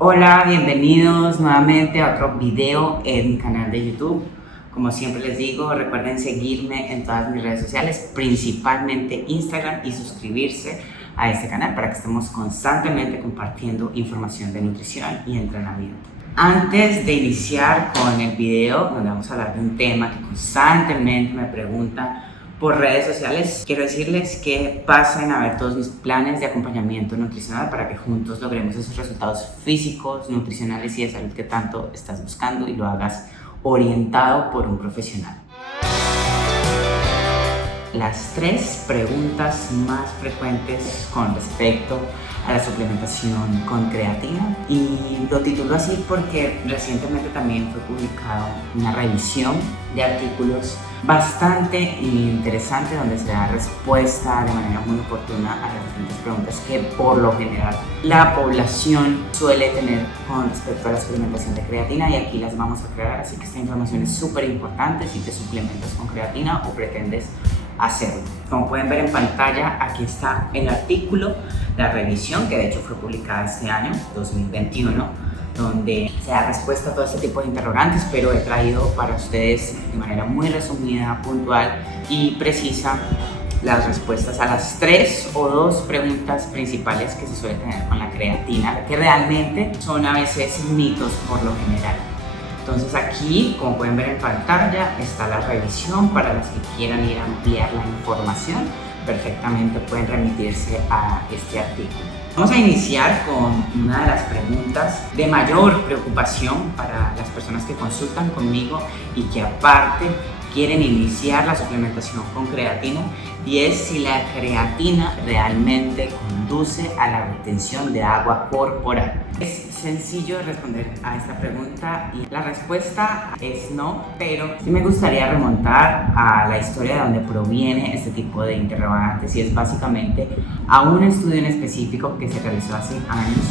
Hola, bienvenidos nuevamente a otro video en mi canal de YouTube. Como siempre les digo, recuerden seguirme en todas mis redes sociales, principalmente Instagram, y suscribirse a este canal para que estemos constantemente compartiendo información de nutrición y entrenamiento. Antes de iniciar con el video, donde vamos a hablar de un tema que constantemente me preguntan por redes sociales, quiero decirles que pasen a ver todos mis planes de acompañamiento nutricional para que juntos logremos esos resultados físicos, nutricionales y de salud que tanto estás buscando y lo hagas orientado por un profesional. Las 3 preguntas más frecuentes con respecto a la suplementación con creatina, y lo titulo así porque recientemente también fue publicada una revisión de artículos bastante interesante donde se da respuesta de manera muy oportuna a las diferentes preguntas que por lo general la población suele tener con respecto a la suplementación de creatina, y aquí las vamos a aclarar, así que esta información es súper importante si te suplementas con creatina o pretendes hacerlo. Como pueden ver en pantalla, aquí está el artículo, la revisión que de hecho fue publicada este año 2021, donde se da respuesta a todo este tipo de interrogantes, pero he traído para ustedes de manera muy resumida, puntual y precisa las respuestas a las 3 o 2 preguntas principales que se suele tener con la creatina, que realmente son a veces mitos por lo general. Entonces aquí, como pueden ver en pantalla, está la revisión. Para las que quieran ir a ampliar la información, perfectamente pueden remitirse a este artículo. Vamos a iniciar con una de las preguntas de mayor preocupación para las personas que consultan conmigo y que aparte quieren iniciar la suplementación con creatina, y es si la creatina realmente conduce a la retención de agua corporal. Es sencillo responder a esta pregunta y la respuesta es no, pero sí me gustaría remontar a la historia de donde proviene este tipo de interrogantes, y es básicamente a un estudio en específico que se realizó hace años,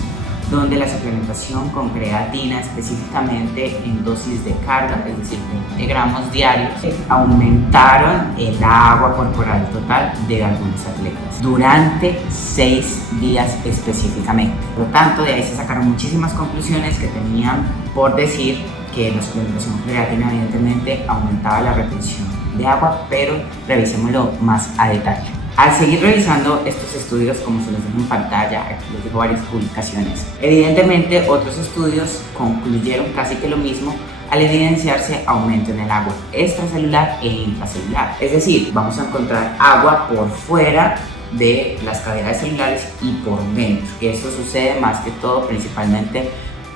donde la suplementación con creatina, específicamente en dosis de carga, es decir, 20 gramos diarios, aumentaron el agua corporal total de algunos atletas durante 6 días específicamente. Por lo tanto, de ahí se sacaron muchísimas conclusiones que tenían por decir que la suplementación con creatina evidentemente aumentaba la retención de agua, pero revisémoslo más a detalle. Al seguir revisando estos estudios, como se los dejo en pantalla, aquí les dejo varias publicaciones, evidentemente otros estudios concluyeron casi que lo mismo al evidenciarse aumento en el agua extracelular e intracelular. Es decir, vamos a encontrar agua por fuera de las cavidades celulares y por dentro. Y esto sucede más que todo principalmente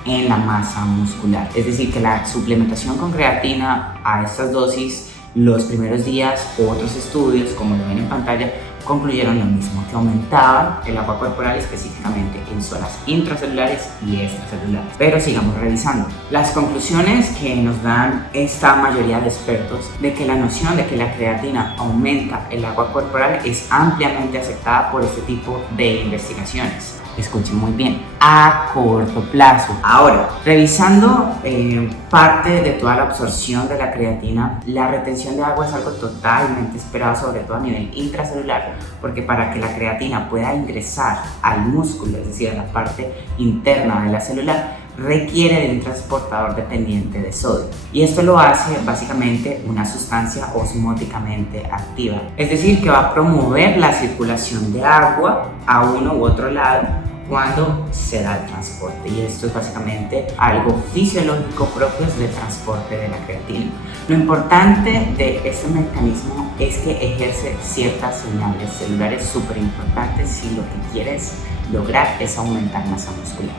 en la masa muscular. Es decir, que la suplementación con creatina a estas dosis, los primeros días, otros estudios, como lo ven en pantalla, concluyeron lo mismo, que aumentaba el agua corporal específicamente en zonas intracelulares y extracelulares. Pero sigamos revisando. Las conclusiones que nos dan esta mayoría de expertos de que la noción de que la creatina aumenta el agua corporal es ampliamente aceptada por este tipo de investigaciones. Escuchen muy bien, a corto plazo. Ahora, revisando parte de toda la absorción de la creatina, la retención de agua es algo totalmente esperado, sobre todo a nivel intracelular, porque para que la creatina pueda ingresar al músculo, es decir, a la parte interna de la célula, requiere de un transportador dependiente de sodio, y esto lo hace básicamente una sustancia osmóticamente activa, es decir, que va a promover la circulación de agua a uno u otro lado cuando se da el transporte, y esto es básicamente algo fisiológico propio del transporte de la creatina. Lo importante de este mecanismo es que ejerce ciertas señales celulares súper importantes si lo que quieres lograr es aumentar masa muscular.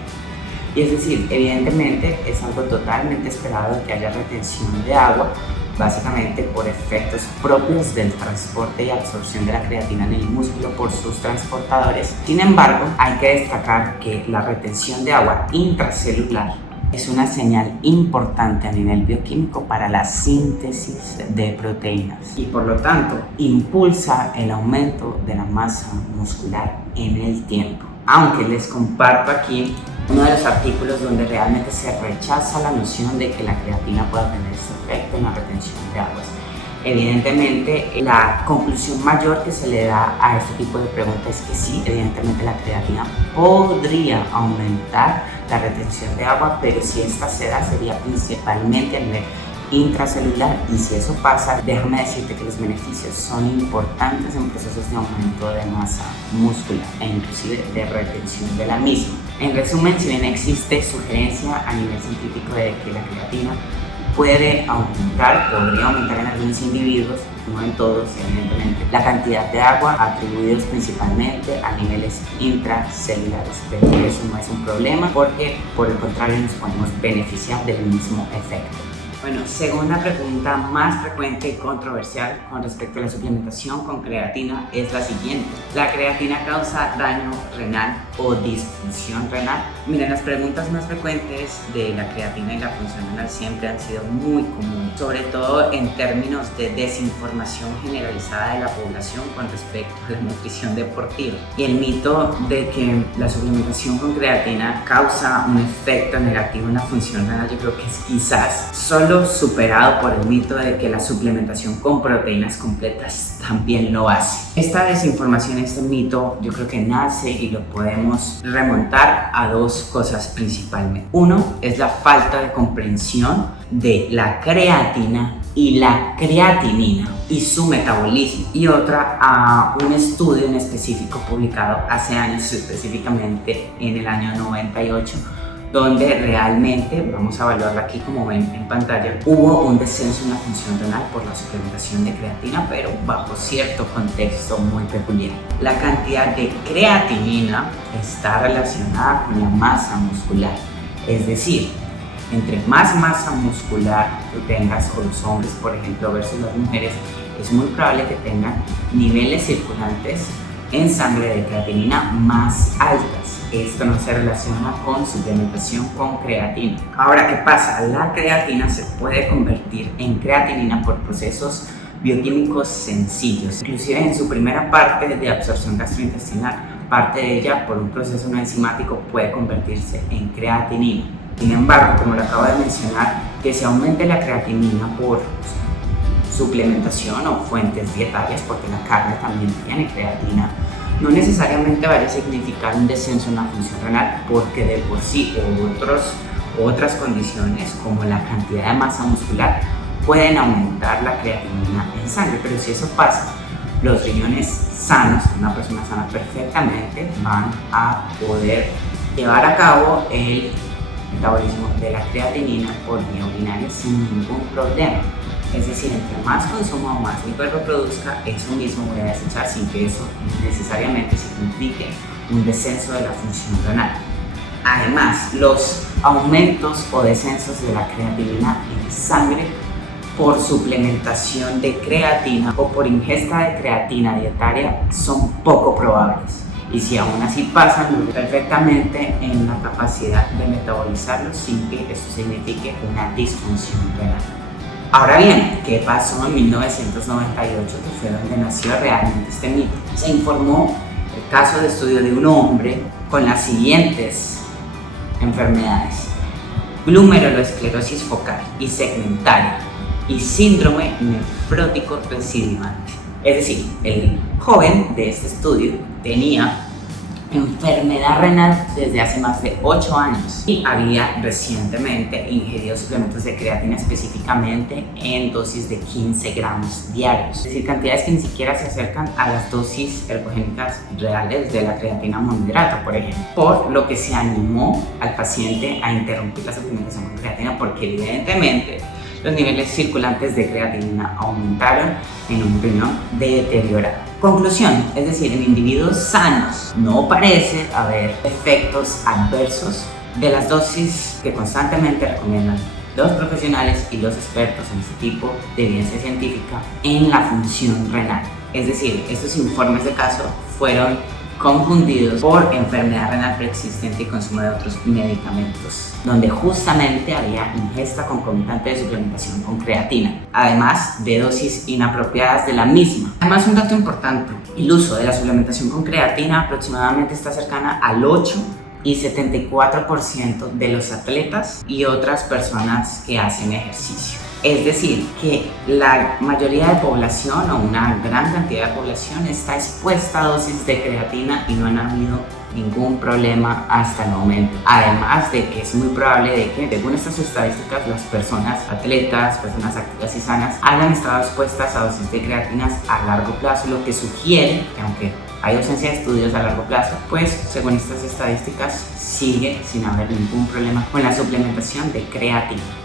Y es decir, evidentemente es algo totalmente esperado que haya retención de agua, básicamente por efectos propios del transporte y absorción de la creatina en el músculo por sus transportadores. Sin embargo, hay que destacar que la retención de agua intracelular es una señal importante a nivel bioquímico para la síntesis de proteínas, y por lo tanto impulsa el aumento de la masa muscular en el tiempo. Aunque les comparto aquí uno de los artículos donde realmente se rechaza la noción de que la creatina pueda tener ese efecto en la retención de aguas. Evidentemente, la conclusión mayor que se le da a este tipo de preguntas es que sí, evidentemente la creatina podría aumentar la retención de agua, pero si esta se da sería principalmente a nivel intracelular, y si eso pasa, déjame decirte que los beneficios son importantes en procesos de aumento de masa muscular e inclusive de retención de la misma. En resumen, si bien existe sugerencia a nivel científico de que la creatina podría aumentar en algunos individuos, no en todos, evidentemente, la cantidad de agua atribuidos principalmente a niveles intracelulares, pero eso no es un problema porque por el contrario nos podemos beneficiar del mismo efecto. Bueno, segunda pregunta más frecuente y controversial con respecto a la suplementación con creatina es la siguiente: ¿la creatina causa daño renal o disfunción renal? Miren, las preguntas más frecuentes de la creatina y la función renal siempre han sido muy comunes, sobre todo en términos de desinformación generalizada de la población con respecto a la nutrición deportiva. Y el mito de que la suplementación con creatina causa un efecto negativo en la función renal, yo creo que es quizás solo superado por el mito de que la suplementación con proteínas completas también lo hace. Esta desinformación, este mito, yo creo que nace y lo podemos remontar a dos cosas principalmente. Uno es la falta de comprensión de la creatina y la creatinina y su metabolismo, y otra a un estudio en específico publicado hace años, específicamente en el año 98, donde realmente, vamos a evaluarlo aquí como ven en pantalla, hubo un descenso en la función renal por la suplementación de creatina, pero bajo cierto contexto muy peculiar. La cantidad de creatinina está relacionada con la masa muscular, es decir, entre más masa muscular tú tengas, o los hombres por ejemplo versus las mujeres, es muy probable que tengan niveles circulantes en sangre de creatinina más altas. Esto no se relaciona con suplementación con creatina. Ahora, ¿qué pasa? La creatina se puede convertir en creatinina por procesos bioquímicos sencillos, inclusive en su primera parte de absorción gastrointestinal. Parte de ella, por un proceso no enzimático, puede convertirse en creatinina. Sin embargo, como lo acabo de mencionar, que se aumente la creatinina por suplementación o fuentes dietarias, porque la carne también tiene creatina, no necesariamente vaya a significar un descenso en la función renal, porque de por sí otras condiciones como la cantidad de masa muscular pueden aumentar la creatinina en sangre. Pero si eso pasa, los riñones sanos, una persona sana perfectamente, van a poder llevar a cabo el metabolismo de la creatinina por vía urinaria sin ningún problema. Es decir, entre más consuma o más mi cuerpo produzca, eso mismo voy a desechar sin que eso necesariamente signifique un descenso de la función renal. Además, los aumentos o descensos de la creatinina en sangre por suplementación de creatina o por ingesta de creatina dietaria son poco probables. Y si aún así pasan, perfectamente en la capacidad de metabolizarlos sin que eso signifique una disfunción renal. Ahora bien, ¿qué pasó en 1998, que fue donde nació realmente este mito? Se informó el caso de estudio de un hombre con las siguientes enfermedades: glomerulosclerosis focal y segmentaria y síndrome nefrótico recidivante. Es decir, el joven de este estudio tenía enfermedad renal desde hace más de 8 años y había recientemente ingerido suplementos de creatina, específicamente en dosis de 15 gramos diarios, es decir, cantidades que ni siquiera se acercan a las dosis ergogénicas reales de la creatina monohidrato, por ejemplo, por lo que se animó al paciente a interrumpir la suplementación con creatina, porque evidentemente los niveles circulantes de creatinina aumentaron en un riñón deteriorado. Conclusión, es decir, en individuos sanos no parece haber efectos adversos de las dosis que constantemente recomiendan los profesionales y los expertos en este tipo de evidencia científica en la función renal. Es decir, estos informes de caso fueron confundidos por enfermedad renal preexistente y consumo de otros medicamentos, donde justamente había ingesta concomitante de suplementación con creatina, además de dosis inapropiadas de la misma. Además, un dato importante: el uso de la suplementación con creatina aproximadamente está cercana al 8 y 74% de los atletas y otras personas que hacen ejercicio. Es decir, que la mayoría de población o una gran cantidad de población está expuesta a dosis de creatina y no han habido ningún problema hasta el momento. Además de que es muy probable de que, según estas estadísticas, las personas atletas, personas activas y sanas hayan estado expuestas a dosis de creatinas a largo plazo, lo que sugiere que, aunque hay ausencia de estudios a largo plazo, pues según estas estadísticas sigue sin haber ningún problema con la suplementación de creatina.